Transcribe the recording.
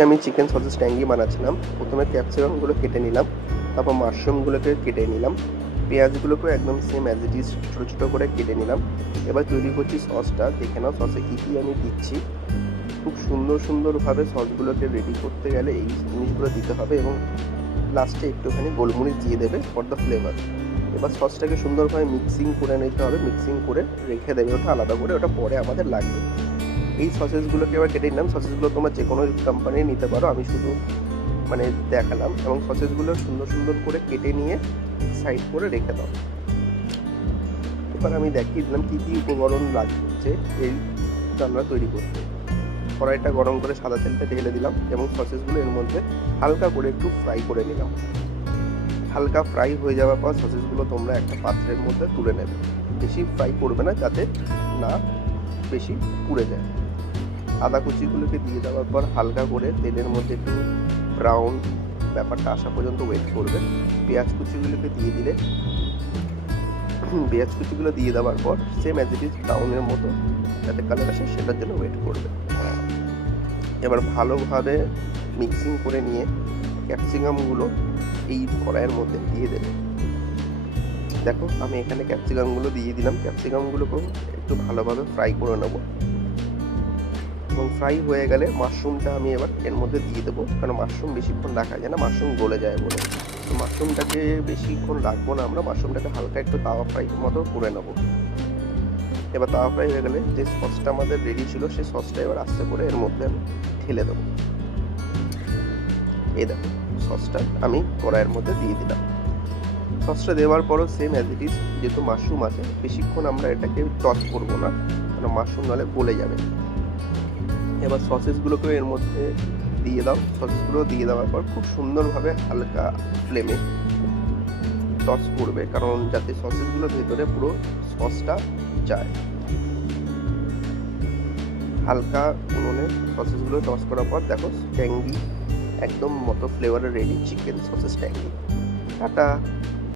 আমি chicken sausage tangy বানাচ্ছিলাম। প্রথমে ক্যাপসিকামগুলো কেটে নিলাম, তারপর মাশরুমগুলোকে কেটে নিলাম, পেঁয়াজগুলোকেও একদম সেম অ্যাজ ইট ইজ ছোটো ছোটো করে কেটে নিলাম। এবার তৈরি করছি সসটা। দেখে নাও সসে কী কী আমি দিচ্ছি। খুব সুন্দরভাবে সসগুলোকে রেডি করতে গেলে এই জিনিসগুলো দিতে হবে এবং লাস্টে একটুখানি গোলমরিচ দিয়ে দেবে ফর দ্য ফ্লেভার। এবার সসটাকে সুন্দরভাবে মিক্সিং করে নিতে হবে, মিক্সিং করে রেখে দেবে ওটা আলাদা করে, ওটা পরে আমাদের লাগবে। এই সসেসগুলোকে এবার কেটে নিলাম। সসেসগুলো তোমরা যে কোনো কোম্পানির নিতে পারো, আমি শুধু দেখালাম। এবং সসেসগুলো সুন্দর করে কেটে নিয়ে সাইড করে রেখে দাও। এবার আমি দেখিয়ে দিলাম কী কী উপকরণ লাগছে এই রান্না তৈরি করতে। কড়াইটা গরম করে সাদা তেলটা ঢেলে দিলাম এবং সসেসগুলো এর মধ্যে হালকা করে একটু ফ্রাই করে নিলাম। হালকা ফ্রাই হয়ে যাওয়ার পর সসেসগুলো তোমরা একটা পাত্রের মধ্যে তুলে নেবে। বেশি ফ্রাই করবে না, যাতে না বেশি পুড়ে যায়। আদা কুচিগুলোকে দিয়ে দেওয়ার পর হালকা করে তেলের মধ্যে একটু ব্রাউন ব্যাপারটা আসা পর্যন্ত ওয়েট করবে। পেঁয়াজ কুচিগুলোকে দিয়ে দিলে পেঁয়াজ কুচিগুলো দিয়ে দেওয়ার পর সেম অ্যাজ ইট ইজ ব্রাউনের মতো যাতে কালার আসে সেটার জন্য ওয়েট করবে। এবার ভালোভাবে মিক্সিং করে নিয়ে ক্যাপসিকামগুলো এই কড়াইয়ের মধ্যে দিয়ে দেবে। দেখো আমি এখানে ক্যাপসিকামগুলো দিয়ে দিলাম। ক্যাপসিকামগুলোকেও একটু ভালোভাবে ফ্রাই করে নেবো এবং ফ্রাই হয়ে গেলে মাশরুমটা আমি এবার এর মধ্যে দিয়ে দেবো, কারণ মাশরুম বেশিক্ষণ রাখা যায় না, মাশরুম গলে যায় বলে। তো মাশরুমটাকে বেশিক্ষণ রাখবো না, আমরা মাশরুমটাকে হালকা একটু তাওয়া ফ্রাই মতো করে নেবো। এবার তাওয়া ফ্রাই হয়ে গেলে যে সসটা আমাদের রেডি ছিল সেই সসটা এবার আস্তে করে এর মধ্যে আমি ঢেলে দেবো। এই দেখো সসটা আমি কড়াইয়ের মধ্যে দিয়ে দিলাম। সসটা দেওয়ার পরও সেম অ্যাজ ইট ইজ, যেহেতু মাশরুম আছে বেশিক্ষণ আমরা এটাকে টস করবো না, কারণ মাশরুম নাহলে গলে যাবে। এবার সসেসগুলোকে এর মধ্যে দিয়ে দাও। সসেসগুলো দিয়ে দেওয়ার পর খুব সুন্দরভাবে হালকা ফ্লেমে টস করবে, কারণ যাতে সসেসগুলোর ভেতরে পুরো সসটা যায়। হালকা উনুনে সসেসগুলো টস করার পর দেখো ট্যাঙ্গি একদম মতো ফ্লেভারের ready chicken sausages tangy. Tata.